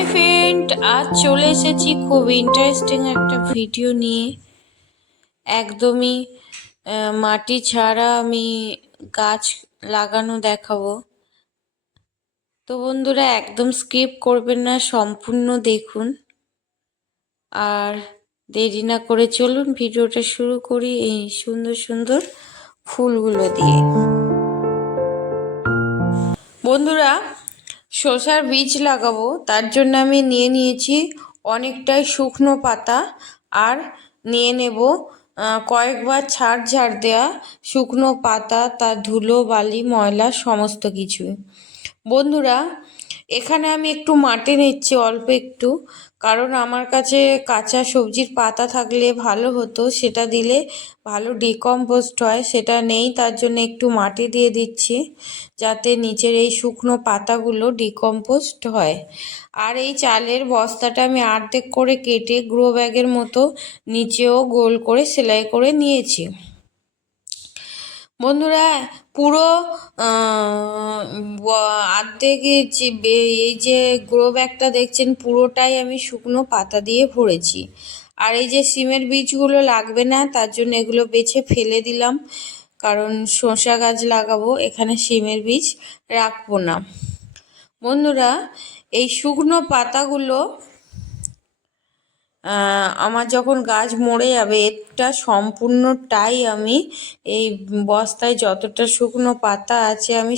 Hi friend, আজ চলে এসেছি খুব ইন্টারেস্টিং একটা ভিডিও নিয়ে। একদমই মাটি ছাড়া আমি গাছ লাগানো দেখাবো। তো বন্ধুরা, একদম স্কিপ করবেন না, সম্পূর্ণ দেখুন। আর দেরি না করে চলুন ভিডিওটা শুরু করি এই সুন্দর সুন্দর ফুলগুলো দিয়ে। বন্ধুরা, শসার বীজ লাগাবো, তার জন্য আমি নিয়েছি অনেকটাই শুকনো পাতা, আর নিয়ে নেব কয়েকবার ঝাড় দেওয়া শুকনো পাতা, তার ধুলো বালি ময়লা সমস্ত কিছুই। বন্ধুরা, এখানে আমি একটু মাটি নিচ্ছি, অল্প একটু, কারণ আমার কাছে কাঁচা সবজির পাতা থাকলে ভালো হতো, সেটা দিলে ভালো ডিকম্পোস্ট হয়, সেটা নেই, তার জন্য একটু মাটি দিয়ে দিচ্ছি যাতে নিচের এই শুকনো পাতাগুলো ডিকম্পোস্ট হয়। আর এই চালের বস্তাটা আমি অর্ধেক করে কেটে গ্রো ব্যাগের মতো নিচেও গোল করে সেলাই করে নিয়েছি। বন্ধুরা, পুরো অর্ধেক এই যে গ্রো ব্যাগটা দেখছেন পুরোটাই আমি শুকনো পাতা দিয়ে ভরেছি। আর এই যে সিমের বীজগুলো লাগবে না, তার জন্য এগুলো বেছে ফেলে দিলাম, কারণ শসা গাছ লাগাবো, এখানে সিমের বীজ রাখবো না। বন্ধুরা, এই শুকনো পাতাগুলো আমার যখন গাছ মরে যাবে, এটা সম্পূর্ণটাই আমি এই বস্তায় যতটা শুকনো পাতা আছে আমি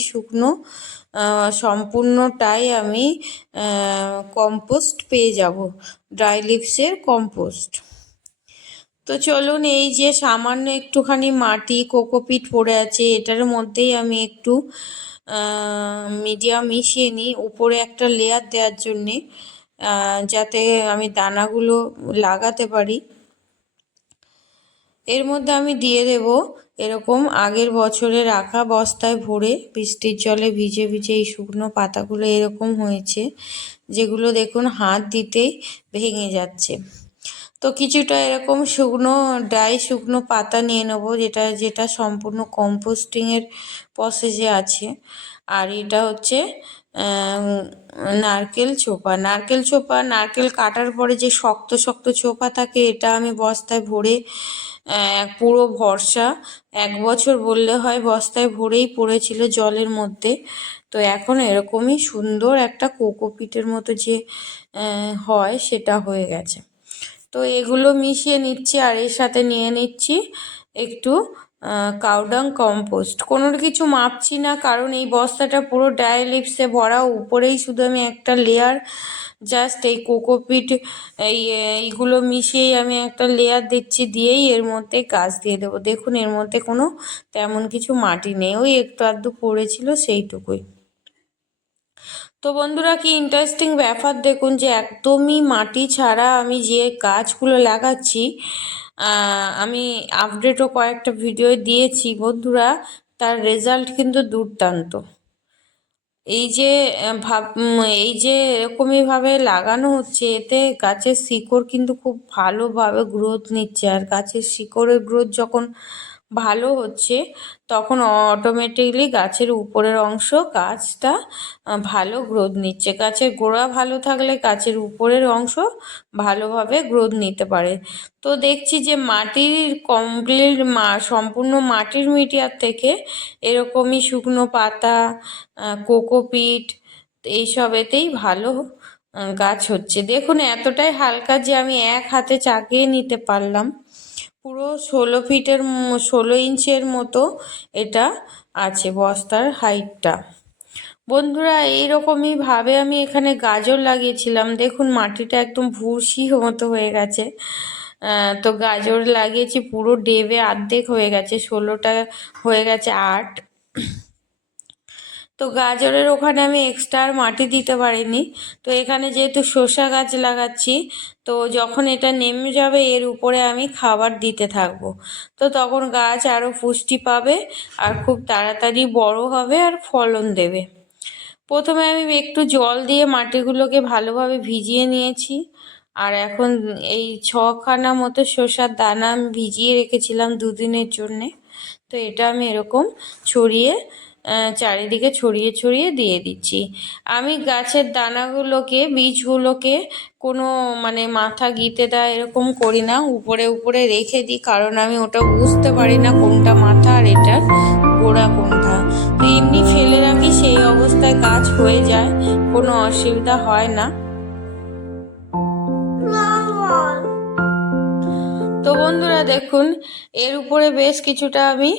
সম্পূর্ণটাই আমি কম্পোস্ট পেয়ে যাব, ড্রাই লিভসের কম্পোস্ট। তো চলুন, এই যে সামান্য একটুখানি মাটি কোকোপিট পড়ে আছে, এটার মধ্যেই আমি একটু মিডিয়া মিশিয়ে নিই উপরে একটা লেয়ার দেওয়ার জন্যে, যাতে আমি দানাগুলো লাগাতে পারি। এর মধ্যে আমি দিয়ে দেব এরকম আগের বছরে রাখা বস্তায় ভরে বৃষ্টির জলে ভিজে ভিজে এই শুকনো পাতাগুলো এরকম হয়েছে, যেগুলো দেখুন হাত দিতেই ভেঙে যাচ্ছে। তো কিছুটা এরকম শুকনো পাতা নিয়ে নেবো, যেটা সম্পূর্ণ কম্পোস্টিংয়ের প্রসেসে আছে। আর এটা হচ্ছে নারকেল নারকেল কাটার পরে যে শক্ত শক্ত চোপা থাকে, এটা আমি বস্তায় ভরে পুরো ভরসা 1 বছর বললে হয়, বস্তায় ভরেই পড়েছিল জলের মধ্যে। তো এখন এরকমই সুন্দর একটা কোকোপিটের মতো যে হয়, সেটা হয়ে গেছে। তো এগুলো মিশিয়ে নিচ্ছি, আর এর সাথে নিয়ে নিচ্ছি একটু কাউডাং কম্পোস্ট। কোনো কিছু মাপছি না, কারণ এই বস্তাটা পুরো ড্রাই লিভসে ভরা, উপরেই শুধু আমি একটা লেয়ার জাস্ট এই কোকোপিট এইগুলো মিশিয়েই আমি একটা লেয়ার দিচ্ছি, দিয়েই এর মধ্যে গাছ দিয়ে দেবো। দেখুন, এর মধ্যে কোনো তেমন কিছু মাটি নেই, ওই একটু আধটু পড়েছিল সেইটুকুই। তো বন্ধুরা, কি ইন্টারেস্টিং ব্যাপার দেখুন, যে একদমই মাটি ছাড়া আমি যে গাছগুলো লাগাচ্ছি, আমি আপডেটও কয়েকটা ভিডিও দিয়েছি বন্ধুরা, তার রেজাল্ট কিন্তু দুর্দান্ত। এই যে এই যে এরকমইভাবে লাগানো হচ্ছে, এতে গাছের শিকড় কিন্তু খুব ভালোভাবে গ্রোথ নিচ্ছে, আর গাছের শিকড়ের গ্রোথ যখন ভালো হচ্ছে, তখন অটোমেটিকলি গাছের উপরের অংশ গাছটা ভালো গ্রোথ নিচ্ছে। গাছের গোড়া ভালো থাকলে গাছের উপরের অংশ ভালোভাবে গ্রোথ নিতে পারে। তো দেখছি যে মাটির সম্পূর্ণ মাটির মিডিয়ার থেকে এরকমই শুকনো পাতা, কোকোপিট, এইসবেতেই ভালো গাছ হচ্ছে। দেখুন, এতটাই হালকা যে আমি এক হাতে চাকিয়ে নিতে পারলাম। পুরো 16 ইঞ্চের মতো এটা আছে বস্তার হাইটটা। বন্ধুরা, এইরকমই ভাবে আমি এখানে গাজর লাগিয়েছিলাম। দেখুন, মাটিটা একদম ভুসি মতো হয়ে গেছে। তো গাজর লাগিয়েছি, পুরো ডেবে অর্ধেক হয়ে গেছে, 16টা হয়ে গেছে 8। তো গাজরের ওখানে আমি এক্সট্রা আর মাটি দিতে পারিনি। তো এখানে যেহেতু শসা গাছ লাগাচ্ছি, তো যখন এটা নেমে যাবে এর উপরে আমি খাবার দিতে থাকবো, তো তখন গাছ আরও পুষ্টি পাবে, আর খুব তাড়াতাড়ি বড় হবে আর ফলন দেবে। প্রথমে আমি একটু জল দিয়ে মাটিগুলোকে ভালোভাবে ভিজিয়ে নিয়েছি, আর এখন এই 6খানা মতো শসার দানা আমি ভিজিয়ে রেখেছিলাম 2 দিনের জন্যে। তো এটা আমি এরকম ছড়িয়ে চারিদিকে ছড়িয়ে ছড়িয়ে দিয়ে দিচ্ছি। আমি গাছের দানাগুলোকে, বীজগুলোকে কোনো মানে মাথা গিঁতে দেওয়া এরকম করি না, উপরে উপরে রেখে দিই, কারণ আমি ওটা বুঝতে পারি না কোনটা মাথা আর এটার গোড়া কোনটা। তো এমনি ফেলে রাখি, সেই অবস্থায় গাছ হয়ে যায়, কোনো অসুবিধা হয় না। তো বন্ধুরা দেখুন, এর উপরে বেশ কিছুটা আমি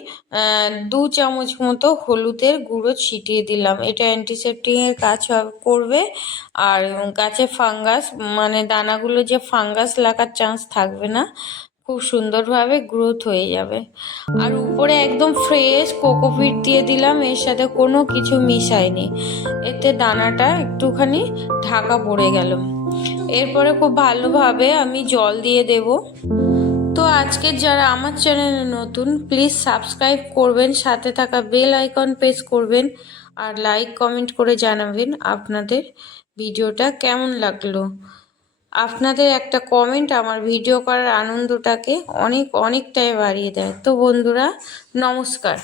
2 চামচ মতো হলুদের গুঁড়ো ছিটিয়ে দিলাম। এটা অ্যান্টিসেপ্টিকের কাজ করবে, আর গাছে ফাঙ্গাস মানে দানাগুলো যে ফাঙ্গাস লাগার চান্স থাকবে না, খুব সুন্দরভাবে গ্রোথ হয়ে যাবে। আর উপরে একদম ফ্রেশ কোকোপিট দিয়ে দিলাম, এর সাথে কোনো কিছু মিশাইনি, এতে দানাটা একটুখানি ঢাকা পড়ে গেল। এরপরে খুব ভালোভাবে আমি জল দিয়ে দেব। তো আজকের যারা আমার চ্যানেলে নতুন, প্লিজ সাবস্ক্রাইব করবেন, সাথে থাকা বেল আইকন প্রেস করবেন, আর লাইক কমেন্ট করে জানাবেন আপনাদের ভিডিওটা কেমন লাগলো। আপনাদের একটা কমেন্ট আমার ভিডিও করার আনন্দটাকে অনেকটাই বাড়িয়ে দেয়। তো বন্ধুরা, নমস্কার।